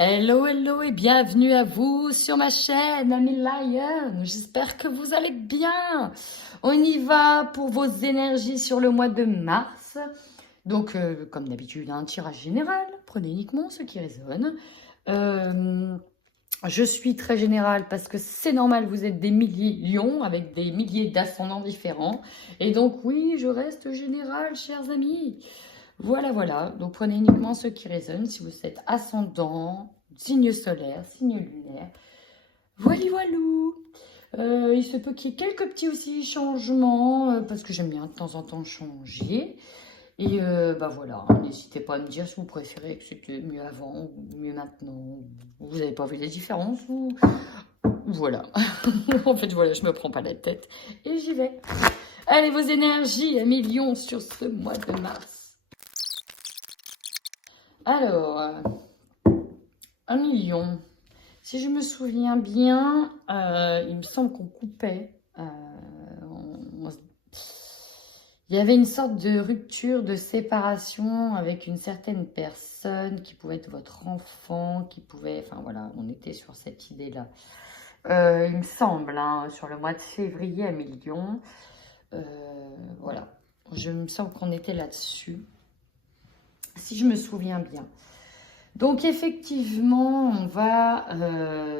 Hello, hello et bienvenue à vous sur ma chaîne Ami Lion. J'espère que vous allez bien. On y va pour vos énergies sur le mois de mars. Donc, comme d'habitude, un tirage général. Prenez uniquement ce qui résonne. Je suis très générale parce que c'est normal, vous êtes des milliers lions avec des milliers d'ascendants différents. Et donc, oui, je reste générale, chers amis. Voilà, voilà. Donc, prenez uniquement ceux qui résonnent. Si vous êtes ascendant, signe solaire, signe lunaire. Voilà, voilou. Il se peut qu'il y ait quelques petits aussi changements, parce que j'aime bien de temps en temps changer. Et bah voilà, n'hésitez pas à me dire si vous préférez que c'était mieux avant ou mieux maintenant. Vous n'avez pas vu les différences ou... Voilà. En fait, voilà, je me prends pas la tête et j'y vais. Allez, vos énergies à millions sur ce mois de mars. Alors, 1 million. Si je me souviens bien, il me semble qu'on coupait. Il y avait une sorte de rupture, de séparation avec une certaine personne qui pouvait être votre enfant, qui pouvait... Enfin voilà, on était sur cette idée-là. Il me semble, hein, sur le mois de février à million. Voilà, je me semble qu'on était là-dessus. Si je me souviens bien. Donc effectivement, on va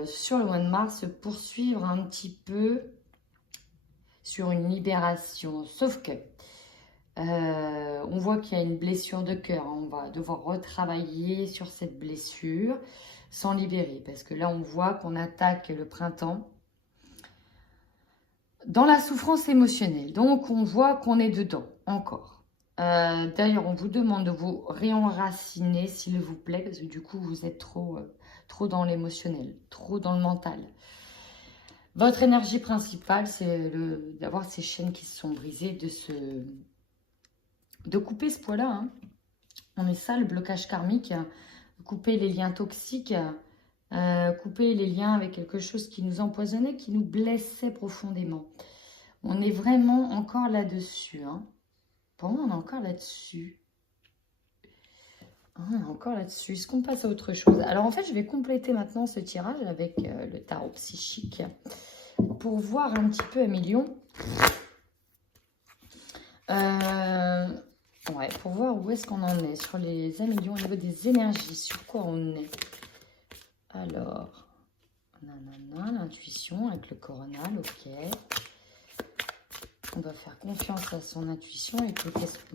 sur le mois de mars poursuivre un petit peu sur une libération. Sauf que on voit qu'il y a une blessure de cœur. On va devoir retravailler sur cette blessure sans libérer. Parce que là, on voit qu'on attaque le printemps dans la souffrance émotionnelle. Donc, on voit qu'on est dedans encore. D'ailleurs, on vous demande de vous réenraciner, s'il vous plaît, parce que du coup, vous êtes trop dans l'émotionnel, trop dans le mental. Votre énergie principale, c'est d'avoir ces chaînes qui se sont brisées, de couper ce poids-là. Hein. On est ça, le blocage karmique. Couper les liens toxiques, couper les liens avec quelque chose qui nous empoisonnait, qui nous blessait profondément. On est vraiment encore là-dessus. Hein. Pour moi, on est encore là-dessus. On est encore là-dessus. Est-ce qu'on passe à autre chose? Alors, en fait, je vais compléter maintenant ce tirage avec le tarot psychique pour voir un petit peu à million. Ouais, pour voir où est-ce qu'on en est sur les millions au niveau des énergies. Sur quoi on est? Alors, l'intuition avec le coronal, ok. On doit faire confiance à son intuition. Et puis,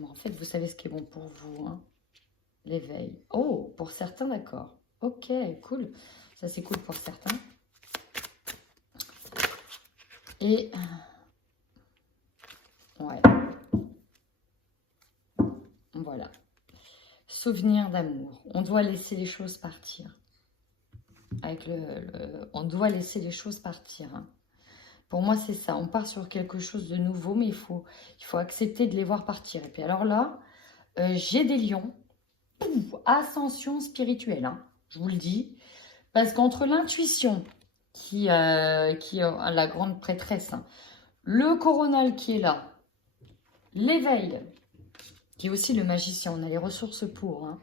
en fait, vous savez ce qui est bon pour vous. Hein, l'éveil. Oh, pour certains, d'accord. Ok, cool. Ça, c'est cool pour certains. Et... ouais. Voilà. Souvenir d'amour. On doit laisser les choses partir. Avec on doit laisser les choses partir. Hein. Pour moi, c'est ça. On part sur quelque chose de nouveau, mais il faut accepter de les voir partir. Et puis alors là, j'ai des lions. Ascension spirituelle, hein, je vous le dis. Parce qu'entre l'intuition, qui est la grande prêtresse, hein, le coronal qui est là, l'éveil, qui est aussi le magicien, on a les ressources pour, hein,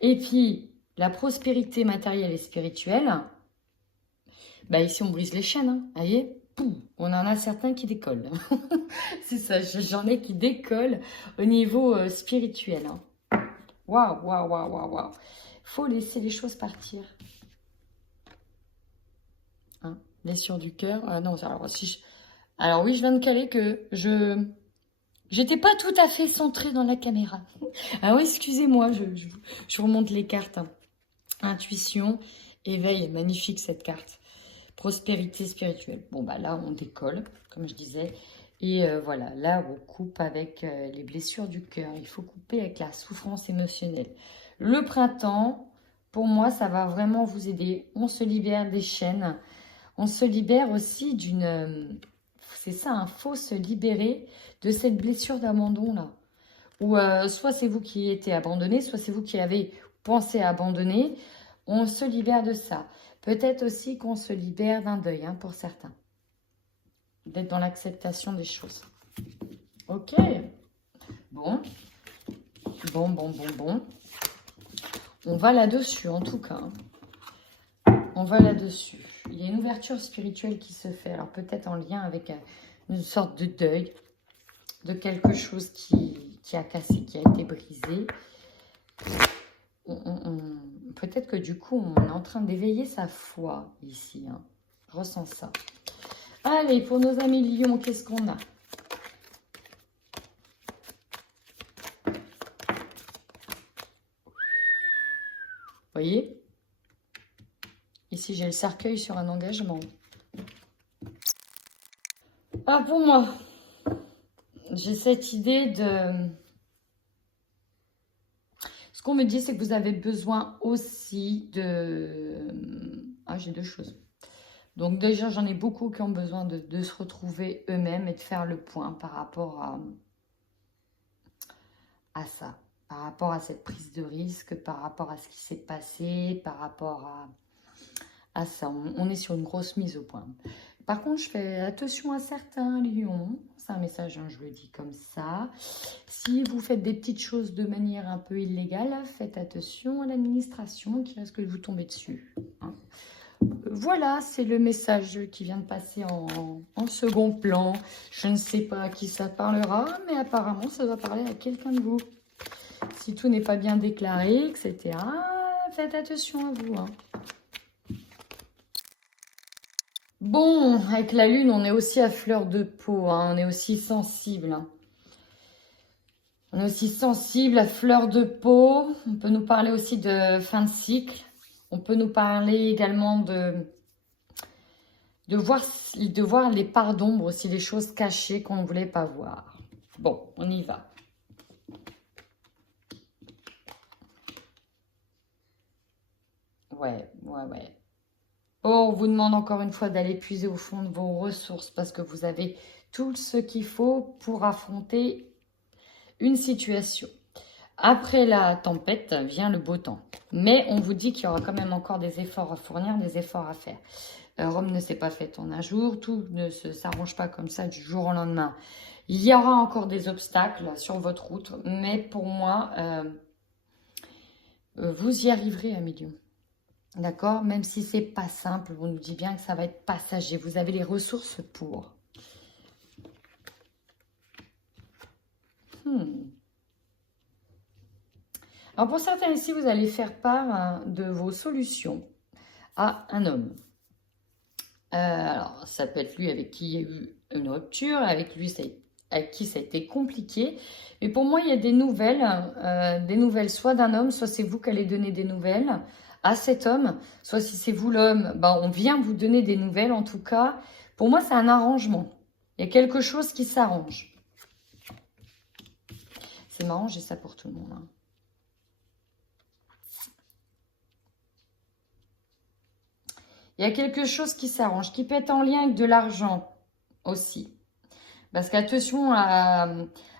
et puis la prospérité matérielle et spirituelle, bah ici on brise les chaînes, hein, vous voyez, on en a certains qui décollent. C'est ça, j'en ai qui décollent au niveau spirituel. Hein. Waouh, waouh, waouh, waouh, waouh. Faut laisser les choses partir. Hein, blessure du cœur. Non, alors, alors oui, je viens de caler que j'étais pas tout à fait centrée dans la caméra. Ah oui, excusez-moi, je remonte les cartes. Hein. Intuition, éveil, magnifique cette carte. Prospérité spirituelle. Bon, bah là, on décolle, comme je disais. Et voilà, là, on coupe avec les blessures du cœur. Il faut couper avec la souffrance émotionnelle. Le printemps, pour moi, ça va vraiment vous aider. On se libère des chaînes. On se libère aussi d'une... c'est ça, il faut se libérer de cette blessure d'abandon, là. Ou soit c'est vous qui été abandonné, soit c'est vous qui avez pensé à abandonner. On se libère de ça. Peut-être aussi qu'on se libère d'un deuil, hein, pour certains. D'être dans l'acceptation des choses. Ok. Bon. Bon. On va là-dessus, en tout cas. On va là-dessus. Il y a une ouverture spirituelle qui se fait. Alors peut-être en lien avec une sorte de deuil, de quelque chose qui a cassé, qui a été brisé. Peut-être que du coup, on est en train d'éveiller sa foi ici. Hein. Je ressens ça. Allez, pour nos amis lions, qu'est-ce qu'on a? Vous voyez? Ici, j'ai le cercueil sur un engagement. Ah, pour moi, j'ai cette idée de... Ce qu'on me dit, c'est que vous avez besoin aussi de... Ah, j'ai deux choses. Donc déjà, j'en ai beaucoup qui ont besoin de se retrouver eux-mêmes et de faire le point par rapport à ça. Par rapport à cette prise de risque, par rapport à ce qui s'est passé, par rapport à ça. On est sur une grosse mise au point. Par contre, je fais attention à certains lions. C'est un message, hein, je le dis comme ça. Si vous faites des petites choses de manière un peu illégale, faites attention à l'administration qui risque de vous tomber dessus. Hein. Voilà, c'est le message qui vient de passer en second plan. Je ne sais pas à qui ça parlera, mais apparemment, ça doit parler à quelqu'un de vous. Si tout n'est pas bien déclaré, etc., faites attention à vous. Hein. Bon, avec la lune, on est aussi à fleur de peau, hein, on est aussi sensible. Hein. On est aussi sensible à fleur de peau. On peut nous parler aussi de fin de cycle. On peut nous parler également de voir les parts d'ombre aussi, les choses cachées qu'on ne voulait pas voir. Bon, on y va. Ouais. Oh, on vous demande encore une fois d'aller puiser au fond de vos ressources parce que vous avez tout ce qu'il faut pour affronter une situation. Après la tempête vient le beau temps. Mais on vous dit qu'il y aura quand même encore des efforts à fournir, des efforts à faire. Rome ne s'est pas faite en un jour. Tout ne s'arrange pas comme ça du jour au lendemain. Il y aura encore des obstacles sur votre route. Mais pour moi, vous y arriverez, Amélie. D'accord? Même si c'est pas simple, on nous dit bien que ça va être passager. Vous avez les ressources pour. Alors pour certains ici, vous allez faire part de vos solutions à un homme. Alors ça peut être lui avec qui il y a eu une rupture, avec qui ça a été compliqué. Mais pour moi, il y a des nouvelles soit d'un homme, soit c'est vous qui allez donner des nouvelles à cet homme, soit si c'est vous l'homme, ben, on vient vous donner des nouvelles. En tout cas, pour moi, c'est un arrangement. Il y a quelque chose qui s'arrange. C'est marrant, j'ai ça pour tout le monde. Hein. Il y a quelque chose qui s'arrange, qui peut être en lien avec de l'argent aussi. Parce qu'attention à...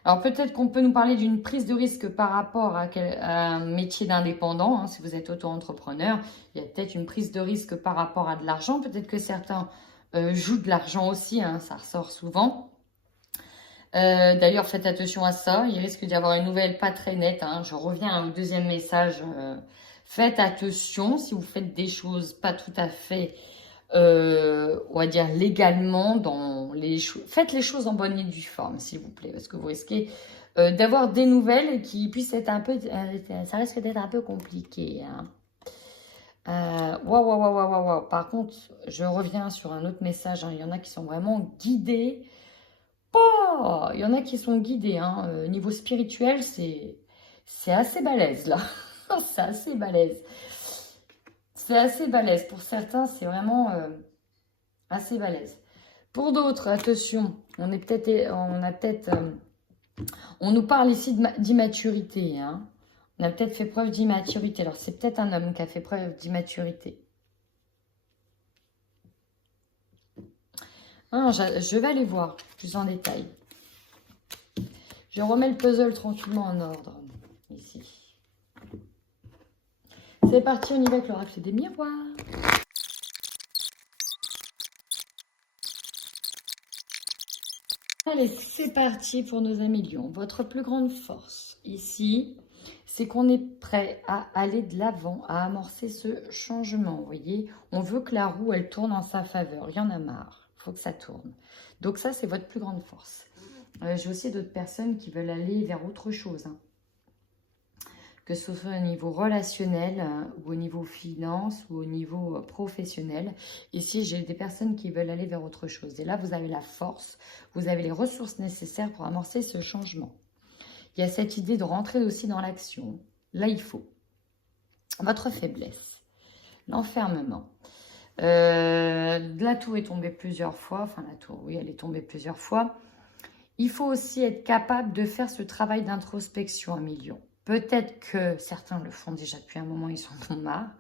Alors peut-être qu'on peut nous parler d'une prise de risque par rapport à un métier d'indépendant. Hein, si vous êtes auto-entrepreneur, il y a peut-être une prise de risque par rapport à de l'argent. Peut-être que certains jouent de l'argent aussi, hein, ça ressort souvent. D'ailleurs, faites attention à ça. Il risque d'y avoir une nouvelle pas très nette. Hein. Je reviens au deuxième message. Faites attention si vous faites des choses pas tout à fait... on va dire légalement dans les choses. Faites les choses en bonne et due forme, s'il vous plaît, parce que vous risquez d'avoir des nouvelles qui puissent être un peu, ça risque d'être un peu compliqué. Hein. Waouh. Par contre, je reviens sur un autre message. Hein. Il y en a qui sont vraiment guidés. Oh, il y en a qui sont guidés. Hein. Niveau spirituel, c'est assez balèze là. C'est assez balèze. C'est assez balèze. Pour certains, c'est vraiment assez balèze. Pour d'autres, attention, on nous parle ici d'immaturité. Hein. On a peut-être fait preuve d'immaturité. Alors, c'est peut-être un homme qui a fait preuve d'immaturité. Ah, je vais aller voir plus en détail. Je remets le puzzle tranquillement en ordre, ici. C'est parti, on y va avec l'oracle des miroirs. Allez, c'est parti pour nos amis lions. Votre plus grande force, ici, c'est qu'on est prêt à aller de l'avant, à amorcer ce changement. Vous voyez, on veut que la roue, elle tourne en sa faveur. Il y en a marre, il faut que ça tourne. Donc ça, c'est votre plus grande force. J'ai aussi d'autres personnes qui veulent aller vers autre chose, hein. Que ce soit au niveau relationnel, ou au niveau finance, ou au niveau professionnel. Ici, j'ai des personnes qui veulent aller vers autre chose. Et là, vous avez la force, vous avez les ressources nécessaires pour amorcer ce changement. Il y a cette idée de rentrer aussi dans l'action. Là, il faut. Votre faiblesse, l'enfermement. La tour est tombée plusieurs fois. Enfin, la tour, oui, elle est tombée plusieurs fois. Il faut aussi être capable de faire ce travail d'introspection à millions. Peut-être que certains le font déjà depuis un moment, ils en ont marre.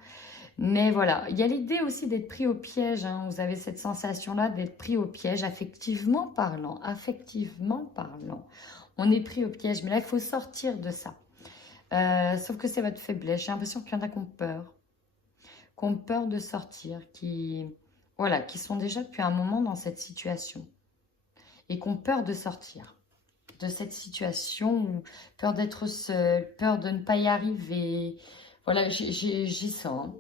Mais voilà, il y a l'idée aussi d'être pris au piège, hein. Vous avez cette sensation-là d'être pris au piège, affectivement parlant. Affectivement parlant. On est pris au piège, mais là, il faut sortir de ça. Sauf que c'est votre faiblesse. J'ai l'impression qu'il y en a qui ont peur de sortir, voilà, qui sont déjà depuis un moment dans cette situation et qui ont peur de sortir de cette situation, peur d'être seul, peur de ne pas y arriver. Voilà, j'ai ça, hein.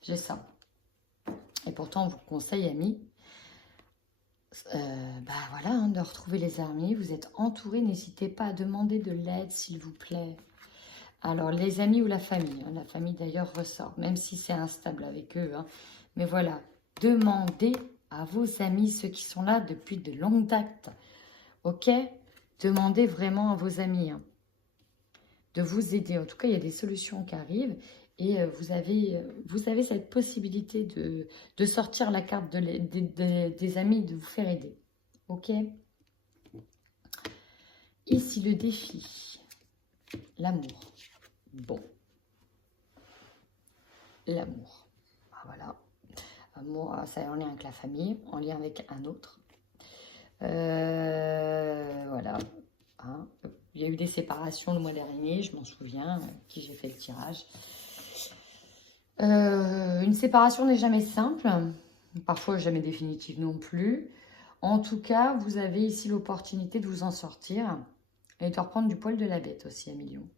J'ai ça. Et pourtant, on vous conseille, amis, voilà, hein, de retrouver les amis. Vous êtes entourés, n'hésitez pas à demander de l'aide, s'il vous plaît. Alors, les amis ou la famille, hein, la famille d'ailleurs ressort, même si c'est instable avec eux, hein. Mais voilà, demandez à vos amis, ceux qui sont là depuis de longue date, ok? Demandez vraiment à vos amis, hein, de vous aider. En tout cas, il y a des solutions qui arrivent et vous avez cette possibilité de sortir la carte des amis, de vous faire aider, ok? Ici, le défi, l'amour. Bon, l'amour, voilà, amour, ça est en lien avec la famille, en lien avec un autre, voilà, hein. Il y a eu des séparations le mois dernier, je m'en souviens, qui j'ai fait le tirage. Une séparation n'est jamais simple, parfois jamais définitive non plus. En tout cas, vous avez ici l'opportunité de vous en sortir et de reprendre du poil de la bête aussi, à millions.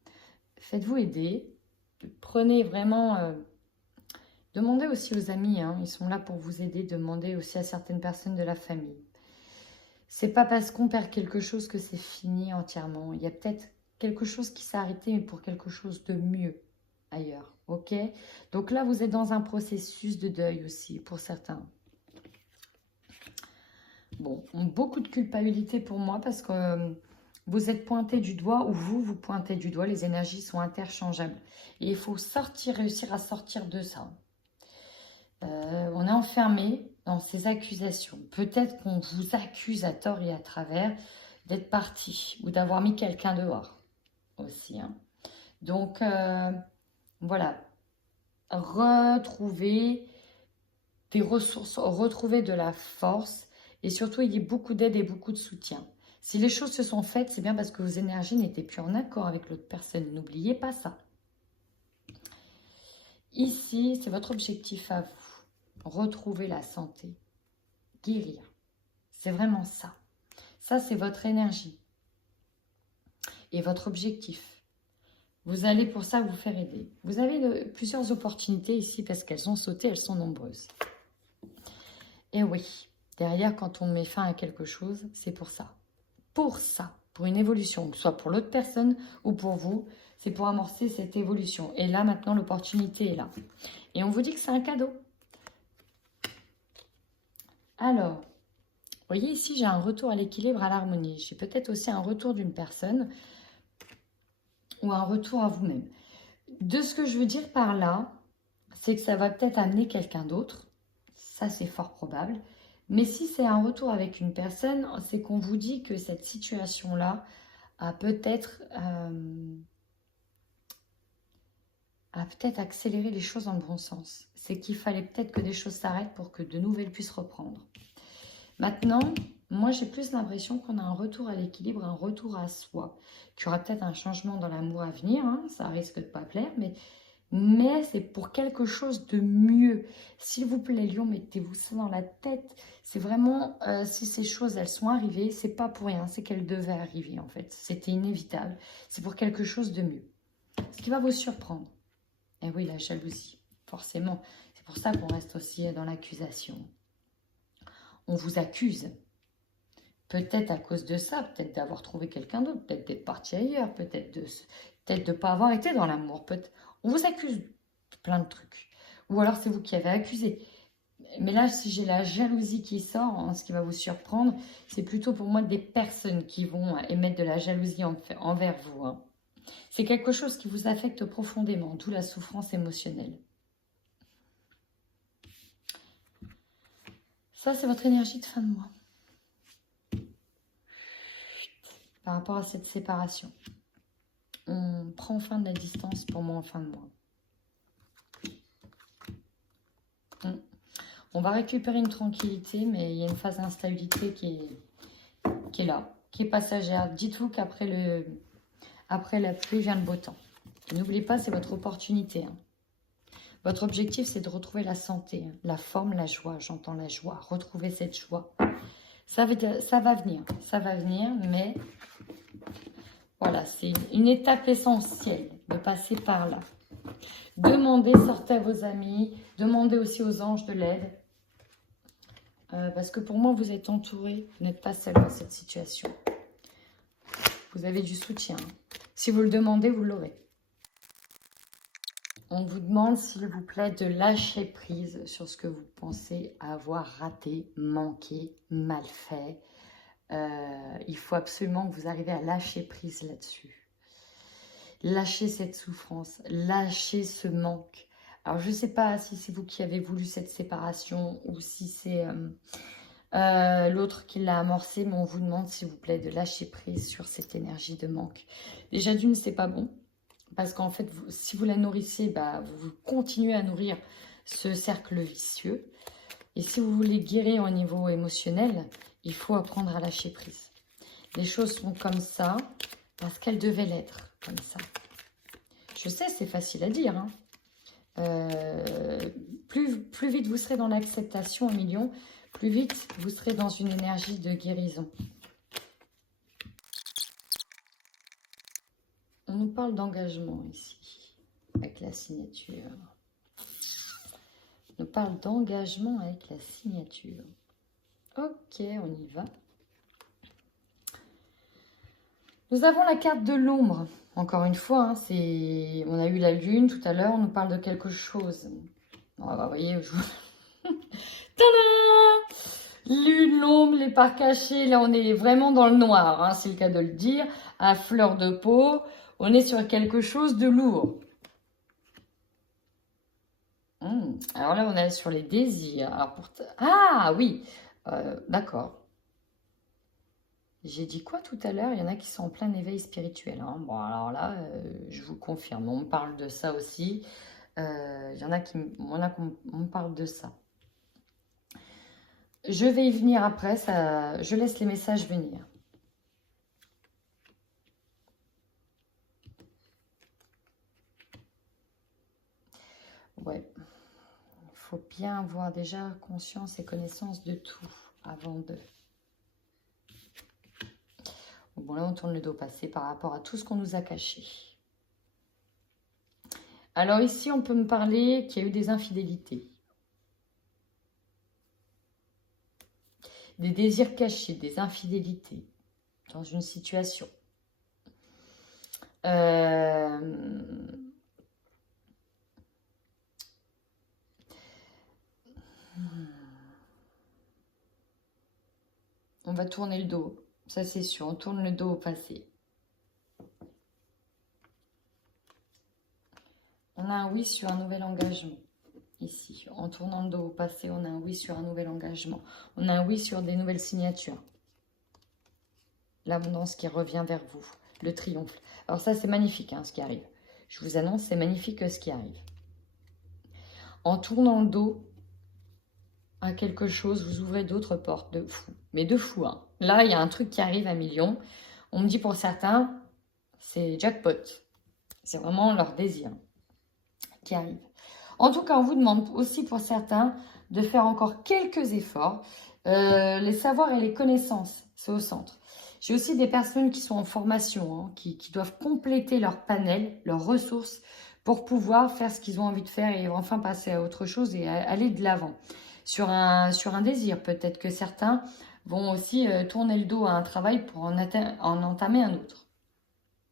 Faites-vous aider. Prenez vraiment... demandez aussi aux amis, hein, ils sont là pour vous aider. Demandez aussi à certaines personnes de la famille. C'est pas parce qu'on perd quelque chose que c'est fini entièrement. Il y a peut-être quelque chose qui s'est arrêté, mais pour quelque chose de mieux ailleurs, ok? Donc là, vous êtes dans un processus de deuil aussi, pour certains. Bon, beaucoup de culpabilité pour moi, parce que... vous êtes pointé du doigt, ou vous pointez du doigt, les énergies sont interchangeables. Et il faut réussir à sortir de ça. On est enfermé dans ces accusations. Peut-être qu'on vous accuse à tort et à travers d'être parti ou d'avoir mis quelqu'un dehors aussi, hein. Donc, voilà. Retrouver des ressources, retrouver de la force et surtout, il y a beaucoup d'aide et beaucoup de soutien. Si les choses se sont faites, c'est bien parce que vos énergies n'étaient plus en accord avec l'autre personne. N'oubliez pas ça. Ici, c'est votre objectif à vous. Retrouver la santé. Guérir. C'est vraiment ça. Ça, c'est votre énergie. Et votre objectif. Vous allez pour ça vous faire aider. Vous avez plusieurs opportunités ici parce qu'elles ont sauté, elles sont nombreuses. Et oui, derrière, quand on met fin à quelque chose, c'est pour ça. Pour une évolution, soit pour l'autre personne ou pour vous, c'est pour amorcer cette évolution. Et là, maintenant, l'opportunité est là. Et on vous dit que c'est un cadeau. Alors, vous voyez ici, j'ai un retour à l'équilibre, à l'harmonie. J'ai peut-être aussi un retour d'une personne ou un retour à vous-même. De ce que je veux dire par là, c'est que ça va peut-être amener quelqu'un d'autre. Ça, c'est fort probable. Mais si c'est un retour avec une personne, c'est qu'on vous dit que cette situation-là a peut-être accéléré les choses dans le bon sens. C'est qu'il fallait peut-être que des choses s'arrêtent pour que de nouvelles puissent reprendre. Maintenant, moi j'ai plus l'impression qu'on a un retour à l'équilibre, un retour à soi, qu'il y aura peut-être un changement dans l'amour à venir, hein, ça risque de pas plaire, mais c'est pour quelque chose de mieux. S'il vous plaît, Lion, mettez-vous ça dans la tête. C'est vraiment, si ces choses, elles sont arrivées, c'est pas pour rien, c'est qu'elles devaient arriver, en fait. C'était inévitable. C'est pour quelque chose de mieux. ce qui va vous surprendre. Et oui, la jalousie, forcément. C'est pour ça qu'on reste aussi dans l'accusation. On vous accuse. Peut-être à cause de ça, peut-être d'avoir trouvé quelqu'un d'autre, peut-être d'être parti ailleurs, peut-être de ne pas avoir été dans l'amour. On vous accuse de plein de trucs. Ou alors c'est vous qui avez accusé. Mais là, si j'ai la jalousie qui sort, ce qui va vous surprendre, c'est plutôt pour moi des personnes qui vont émettre de la jalousie envers vous. Hein. C'est quelque chose qui vous affecte profondément, d'où la souffrance émotionnelle. Ça, c'est votre énergie de fin de mois. Par rapport à cette séparation. On prend enfin de la distance pour moi en fin de mois. On va récupérer une tranquillité, mais il y a une phase d'instabilité qui est là, qui est passagère. Dites-vous qu'après la pluie vient le beau temps. N'oubliez pas, c'est votre opportunité. Hein. Votre objectif, c'est de retrouver la santé, la forme, la joie. J'entends la joie, retrouver cette joie. Ça va venir, mais voilà, c'est une étape essentielle de passer par là. Demandez, sortez à vos amis, demandez aussi aux anges de l'aide. Parce que pour moi, vous êtes entouré, vous n'êtes pas seul dans cette situation. Vous avez du soutien. Si vous le demandez, vous l'aurez. On vous demande, s'il vous plaît, de lâcher prise sur ce que vous pensez avoir raté, manqué, mal fait. Il faut absolument que vous arriviez à lâcher prise là-dessus. Lâchez cette souffrance, lâchez ce manque. Alors, je ne sais pas si c'est vous qui avez voulu cette séparation ou si c'est l'autre qui l'a amorcé, mais on vous demande, s'il vous plaît, de lâcher prise sur cette énergie de manque. Déjà, d'une, c'est pas bon, parce qu'en fait, si vous la nourrissez, vous continuez à nourrir ce cercle vicieux. Et si vous voulez guérir au niveau émotionnel, il faut apprendre à lâcher prise. Les choses sont comme ça, parce qu'elles devaient l'être comme ça. Je sais, c'est facile à dire, hein. Plus vite vous serez dans l'acceptation, Emilion, plus vite vous serez dans une énergie de guérison. On nous parle d'engagement ici, avec la signature. On nous parle d'engagement avec la signature. Ok, on y va. Nous avons la carte de l'ombre. Encore une fois, hein, on a eu la lune tout à l'heure, on nous parle de quelque chose. Vous voyez, Tadam! Lune, l'ombre, les parts cachés. Là, on est vraiment dans le noir, hein, c'est le cas de le dire. À fleur de peau, on est sur quelque chose de lourd. Alors là, on est sur les désirs. Alors ah oui, d'accord. J'ai dit quoi tout à l'heure? Il y en a qui sont en plein éveil spirituel. Hein. Bon, alors là, je vous confirme, on me parle de ça aussi. Il y en a on me parle de ça. Je vais y venir après, je laisse les messages venir. Ouais, il faut bien avoir déjà conscience et connaissance de tout avant de... Bon, là, on tourne le dos passé par rapport à tout ce qu'on nous a caché. Alors ici, on peut me parler qu'il y a eu des infidélités. Des désirs cachés, des infidélités dans une situation. On va tourner le dos. Ça, c'est sûr. On tourne le dos au passé. On a un oui sur un nouvel engagement. Ici, en tournant le dos au passé, on a un oui sur un nouvel engagement. On a un oui sur des nouvelles signatures. L'abondance qui revient vers vous. Le triomphe. Alors ça, c'est magnifique, hein, ce qui arrive. Je vous annonce, c'est magnifique ce qui arrive. En tournant le dos à quelque chose, vous ouvrez d'autres portes de fou. Mais de fou, hein. Là, il y a un truc qui arrive à millions. On me dit pour certains, c'est jackpot. C'est vraiment leur désir qui arrive. En tout cas, on vous demande aussi pour certains de faire encore quelques efforts. Les savoirs et les connaissances, c'est au centre. J'ai aussi des personnes qui sont en formation, hein, qui doivent compléter leur panel, leurs ressources, pour pouvoir faire ce qu'ils ont envie de faire et enfin passer à autre chose et aller de l'avant. Sur un désir, peut-être que certains vont aussi tourner le dos à un travail pour en entamer un autre,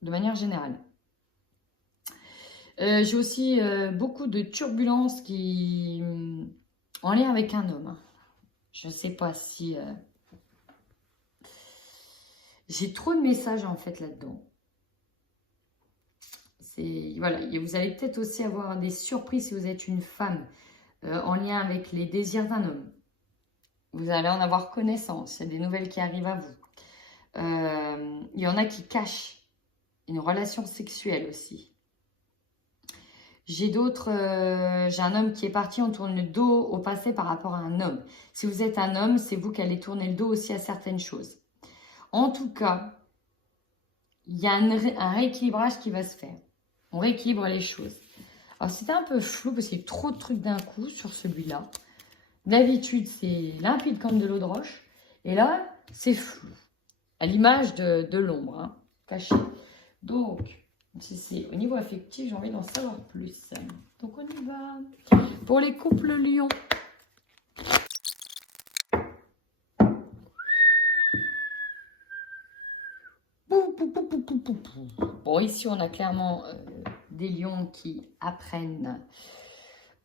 de manière générale. J'ai aussi beaucoup de turbulences en lien avec un homme. Hein. Je ne sais pas si... J'ai trop de messages en fait là-dedans. Voilà. Et vous allez peut-être aussi avoir des surprises si vous êtes une femme en lien avec les désirs d'un homme. Vous allez en avoir connaissance. Il y a des nouvelles qui arrivent à vous. Il y en a qui cachent une relation sexuelle aussi. J'ai un homme qui est parti, on tourne le dos au passé par rapport à un homme. Si vous êtes un homme, c'est vous qui allez tourner le dos aussi à certaines choses. En tout cas, il y a un rééquilibrage qui va se faire. On rééquilibre les choses. Alors, c'était un peu flou parce qu'il y a trop de trucs d'un coup sur celui-là. D'habitude, c'est limpide comme de l'eau de roche. Et là, c'est flou. À l'image de l'ombre, hein, cachée. Donc, si c'est au niveau affectif, j'ai envie d'en savoir plus. Donc, on y va. Pour les couples lions. Bon, ici, on a clairement des lions qui apprennent.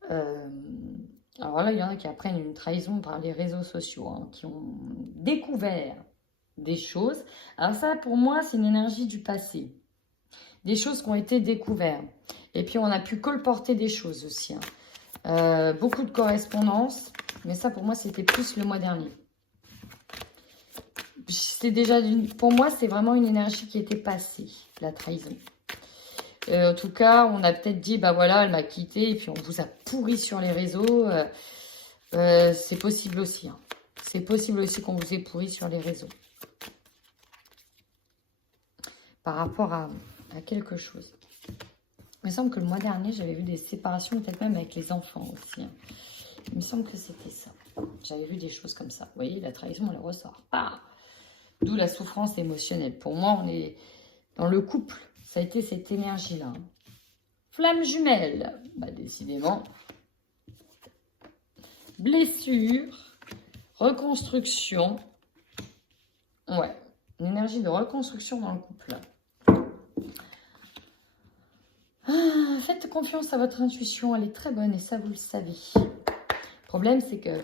Alors là, il y en a qui apprennent une trahison par les réseaux sociaux, hein, qui ont découvert des choses. Alors ça, pour moi, c'est une énergie du passé. Des choses qui ont été découvertes. Et puis, on a pu colporter des choses aussi. Hein. Beaucoup de correspondances. Mais ça, pour moi, c'était plus le mois dernier. Pour moi, c'est vraiment une énergie qui était passée, la trahison. En tout cas, on a peut-être dit, bah voilà, elle m'a quitté et puis on vous a pourri sur les réseaux. C'est possible aussi. Hein. C'est possible aussi qu'on vous ait pourri sur les réseaux. Par rapport à quelque chose. Il me semble que le mois dernier, j'avais vu des séparations, peut-être même avec les enfants aussi. Hein. Il me semble que c'était ça. J'avais vu des choses comme ça. Vous voyez, la trahison, elle ressort. Ah, d'où la souffrance émotionnelle. Pour moi, on est dans le couple. Ça a été cette énergie-là. Flamme jumelle. Bah, décidément. Blessure. Reconstruction. Ouais. Une énergie de reconstruction dans le couple. Ah, faites confiance à votre intuition. Elle est très bonne et ça, vous le savez. Le problème, c'est que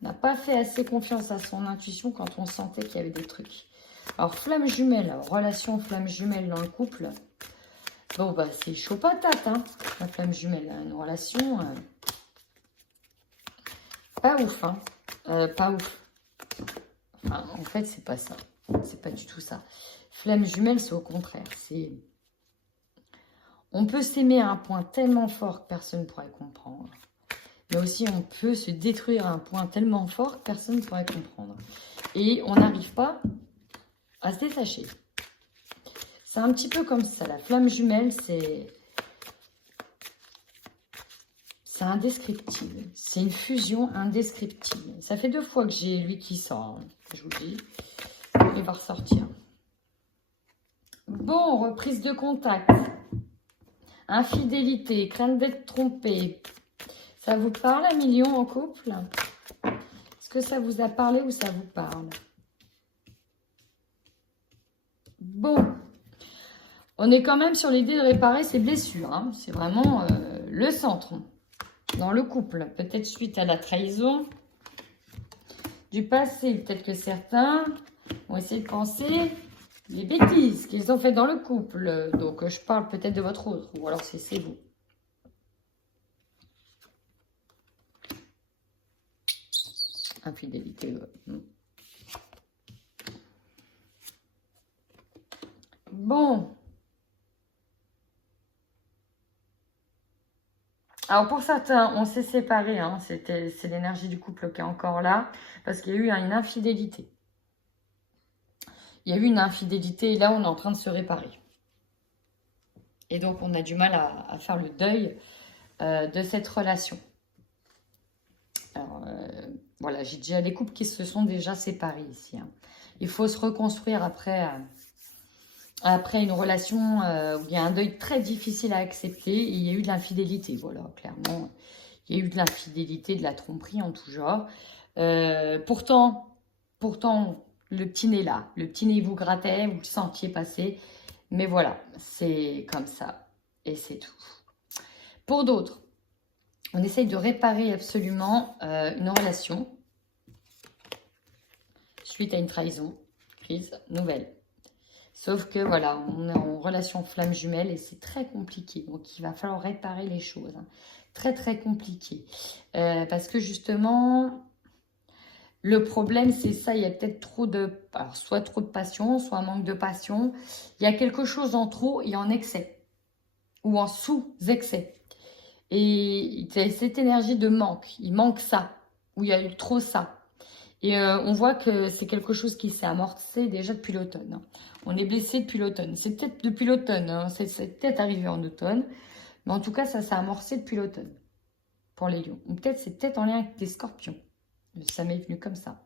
on n'a pas fait assez confiance à son intuition quand on sentait qu'il y avait des trucs. Alors, flamme jumelle, relation flamme jumelle dans le couple. Bon, bah, c'est chaud patate, hein, la flamme jumelle. Une relation pas ouf, hein. Pas ouf. Enfin, en fait, c'est pas ça. C'est pas du tout ça. Flamme jumelle, c'est au contraire. On peut s'aimer à un point tellement fort que personne ne pourrait comprendre. Mais aussi, on peut se détruire à un point tellement fort que personne ne pourrait comprendre. Et on n'arrive pas à se détacher. C'est un petit peu comme ça. La flamme jumelle, c'est indescriptible. C'est une fusion indescriptible. Ça fait 2 fois que j'ai lui qui sort. Hein, je vous le dis. Il va ressortir. Bon, reprise de contact. Infidélité, crainte d'être trompé. Ça vous parle, un million en couple? Est-ce que ça vous a parlé ou ça vous parle? Bon. On est quand même sur l'idée de réparer ses blessures. Hein. C'est vraiment le centre dans le couple. Peut-être suite à la trahison du passé. Peut-être que certains vont essayer de penser les bêtises qu'ils ont fait dans le couple. Donc, je parle peut-être de votre autre. Ou alors, c'est vous. Infidélité. Bon. Alors pour certains, on s'est séparés, hein, c'est l'énergie du couple qui est encore là, parce qu'il y a eu une infidélité. Il y a eu une infidélité et là on est en train de se réparer. Et donc on a du mal à faire le deuil de cette relation. Alors Voilà, j'ai déjà des couples qui se sont déjà séparés ici. Hein. Il faut se reconstruire après une relation où il y a un deuil très difficile à accepter. Et il y a eu de l'infidélité, voilà, clairement. Il y a eu de l'infidélité, de la tromperie en tout genre. Pourtant, le petit nez là, le petit nez vous grattait, vous le sentiez passer. Mais voilà, c'est comme ça. Et c'est tout. Pour d'autres, on essaye de réparer absolument une relation suite à une trahison, prise nouvelle. Sauf que voilà, on est en relation flamme jumelle et c'est très compliqué. Donc il va falloir réparer les choses. Hein. Très très compliqué. Parce que justement, le problème c'est ça, il y a peut-être trop de... Alors soit trop de passion, soit un manque de passion. Il y a quelque chose en trop et en excès. Ou en sous-excès. Et cette énergie de manque, il manque ça. Ou il y a eu trop ça. Et on voit que c'est quelque chose qui s'est amorcé déjà depuis l'automne. Hein. On est blessé depuis l'automne. C'est peut-être depuis l'automne, hein. C'est peut-être arrivé en automne. Mais en tout cas, ça s'est amorcé depuis l'automne pour les lions. Ou peut-être c'est peut-être en lien avec des scorpions. Ça m'est venu comme ça.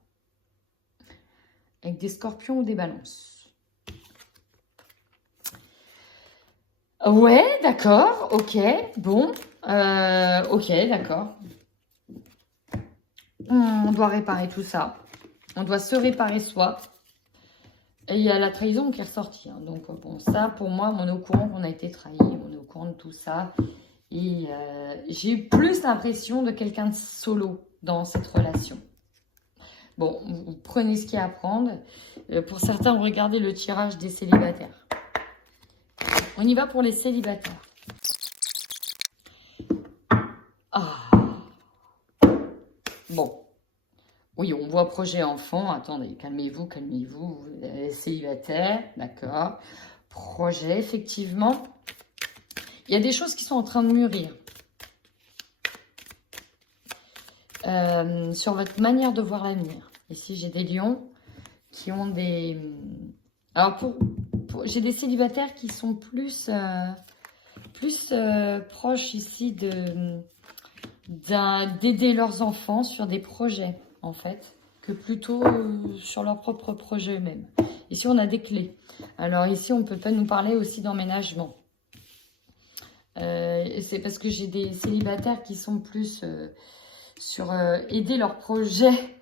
Avec des scorpions ou des balances. Ouais, d'accord, ok, bon. Ok, d'accord. On doit réparer tout ça. On doit se réparer soi. Et il y a la trahison qui est ressortie. Hein. Donc, bon, ça, pour moi, on est au courant qu'on a été trahi. On est au courant de tout ça. Et j'ai eu plus l'impression de quelqu'un de solo dans cette relation. Bon, vous prenez ce qu'il y a à prendre. Pour certains, regardez le tirage des célibataires. On y va pour les célibataires. Ah. Bon. Oui, on voit projet enfant. Attendez, calmez-vous, calmez-vous. Célibataire, d'accord. Projet, effectivement. Il y a des choses qui sont en train de mûrir. Sur votre manière de voir l'avenir. Ici, j'ai des lions qui ont des... Alors, j'ai des célibataires qui sont plus proches ici d'aider leurs enfants sur des projets, en fait, que plutôt sur leurs propres projets eux-mêmes. Ici, on a des clés. Alors, ici, on peut pas nous parler aussi d'emménagement. C'est parce que j'ai des célibataires qui sont plus sur aider leurs projets.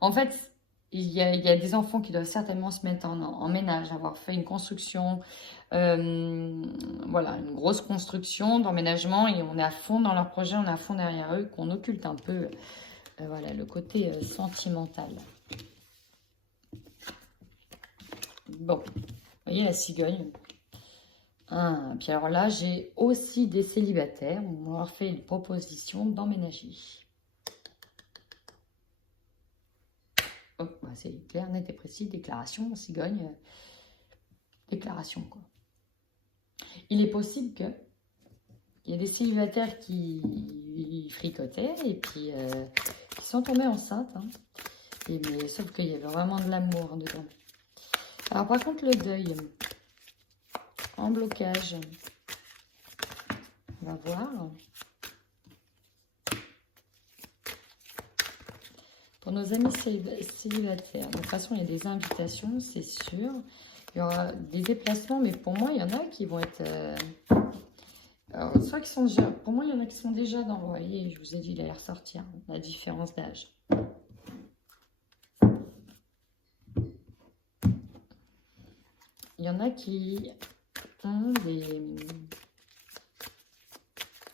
En fait, il y a des enfants qui doivent certainement se mettre en ménage, avoir fait une construction, voilà, une grosse construction d'emménagement et on est à fond dans leur projet, on est à fond derrière eux, qu'on occulte un peu voilà, le côté sentimental. Bon, vous voyez la cigogne. Puis alors là, j'ai aussi des célibataires, on leur fait une proposition d'emménager. Oh, bah c'est clair, net et précis, déclaration, cigogne, déclaration quoi. Il est possible que il y ait des célibataires qui fricotaient et puis qui sont tombés enceintes. Hein. Mais sauf qu'il y avait vraiment de l'amour dedans. Alors par contre le deuil, en blocage, on va voir. Pour nos amis célibataires, de toute façon, il y a des invitations, c'est sûr. Il y aura des déplacements, mais pour moi, il y en a qui vont être... alors, soit qui sont déjà... Pour moi, il y en a qui sont déjà dans... Vous voyez, je vous ai dit, il allait ressortir, la différence d'âge. Il y en a qui ont des...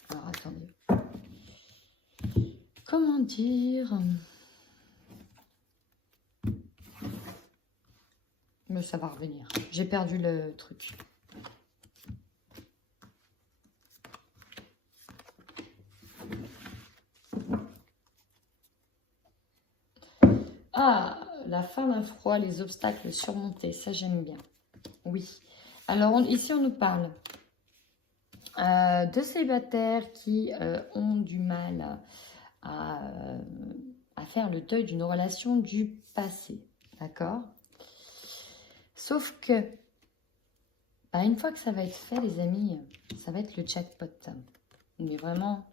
Alors, attendez. Comment dire... Mais ça va revenir. J'ai perdu le truc. Ah, la fin d'un froid, les obstacles surmontés. Ça, j'aime bien. Oui. Alors, ici, on nous parle de célibataires qui ont du mal à faire le deuil d'une relation du passé. D'accord ? Sauf que, bah, une fois que ça va être fait, les amis, ça va être le jackpot. Mais vraiment...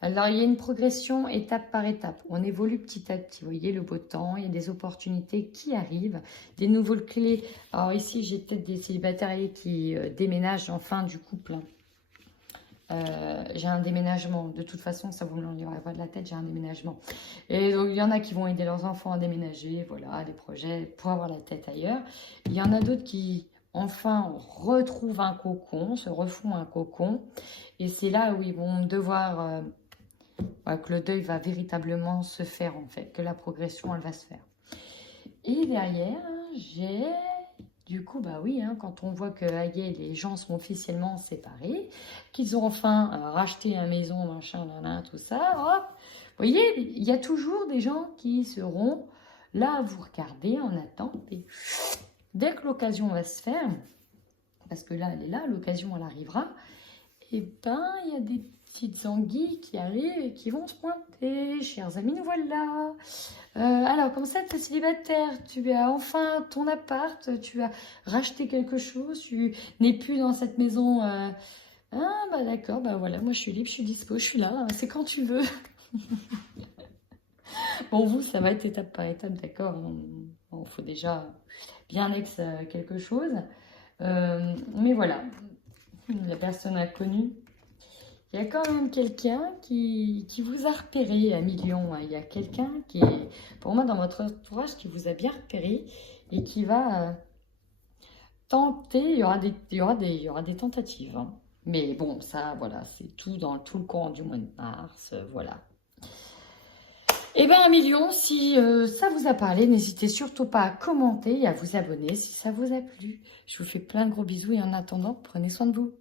Alors, il y a une progression étape par étape. On évolue petit à petit. Vous voyez, le beau temps, il y a des opportunités qui arrivent, des nouvelles clés. Alors ici, j'ai peut-être des célibataires qui déménagent en fin du couple. J'ai un déménagement. De toute façon, ça vous me l'enlèverez pas de la tête, j'ai un déménagement. Et donc, il y en a qui vont aider leurs enfants à déménager. Voilà, les projets pour avoir la tête ailleurs. Il y en a d'autres qui, enfin, retrouvent un cocon, se refont un cocon. Et c'est là où ils vont devoir... que le deuil va véritablement se faire en fait, que la progression elle va se faire. Et derrière, j'ai du coup, bah oui, hein, quand on voit que aïe, les gens sont officiellement séparés, qu'ils ont enfin racheté une maison, machin, tout ça, hop, vous voyez, il y a toujours des gens qui seront là à vous regarder en attente. Et dès que l'occasion va se faire, parce que là, elle est là, l'occasion elle arrivera, et ben, il y a des petites anguilles qui arrivent et qui vont se pointer. Chers amis, nous voilà. Alors, comme ça, tu es célibataire, tu as enfin ton appart, tu as racheté quelque chose, tu n'es plus dans cette maison. Ah, bah d'accord, bah voilà, moi je suis libre, je suis dispo, je suis là, hein, c'est quand tu veux. Bon, vous, ça va être étape par étape, d'accord. Il faut déjà bien ex quelque chose. Mais voilà, la personne inconnue. Il y a quand même quelqu'un qui vous a repéré à millions. Hein. Il y a quelqu'un qui est, pour moi, dans votre entourage, qui vous a bien repéré et qui va tenter. Il y aura des tentatives. Hein. Mais bon, ça, voilà, c'est tout dans tout le courant du mois de mars. Voilà. Eh bien, un million, si ça vous a parlé, n'hésitez surtout pas à commenter et à vous abonner si ça vous a plu. Je vous fais plein de gros bisous et en attendant, prenez soin de vous.